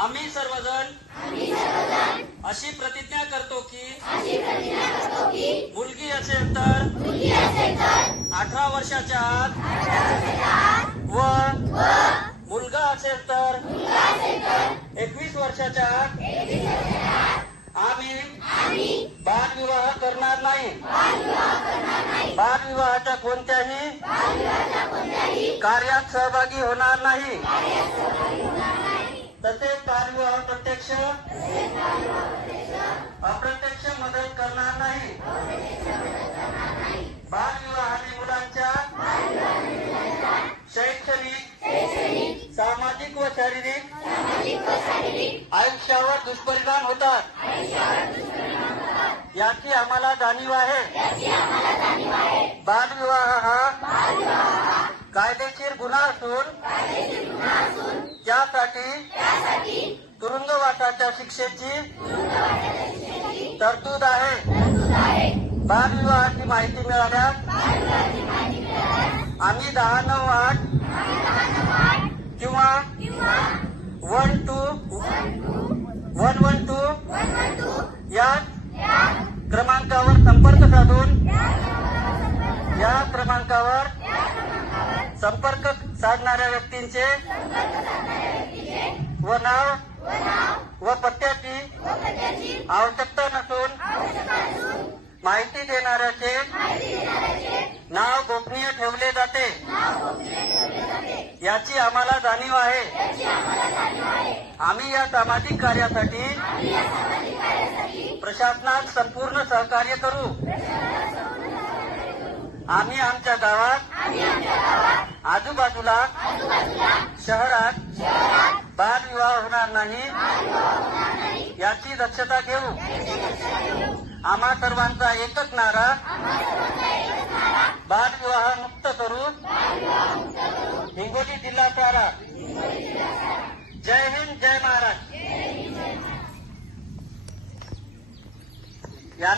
आम्ही सर्वजण अशी प्रतिज्ञा करतो की मुलगी असेल तर अठरा वर्षाच्या आत व मुलगा असेल तर एकवीस वर्षाच्या आत आम्ही बालविवाह करणार नाही. बालविवाहाच्या कोणत्याही कार्यात सहभागी होणार नाही. अप्रत्यक्ष अप्रत्यक्ष मदत करणार नाही. बालविवाहाने मुलांच्या शैक्षणिक सामाजिक व शारीरिक आयुष्यावर दुष्परिणाम होतात. याची आम्हाला जाणीव आहे. बालविवाह हा कायदेशीर गुन्हा असून त्यासाठी तुरुंगवासाच्या शिक्षेची? तरतूद आहे. बालविवाहाची माहिती मिळाल्यास? आम्ही दहा नऊ आठ किंवा one two one one two या क्रमांकावर संपर्क साधून या क्रमांकावर संपर्क साधणाऱ्या व्यक्तींचे व नाव व पत्त्याची आवश्यकता नसून माहिती देणाऱ्याचे नाव गोपनीय ठेवले जाते. याची आम्हाला जाणीव आहे. आम्ही या सामाजिक कार्यासाठी प्रशासनात संपूर्ण सहकार्य करू. आम्ही आमच्या गावात आजूबाजूला शहरात बालविवाह होणार नाही. याची दक्षता घेऊ. आम्हा सर्वांचा एकच नारा. बालविवाह मुक्त करू. हिंगोली जिल्हा सारा. जय हिंद जय महाराष्ट्र.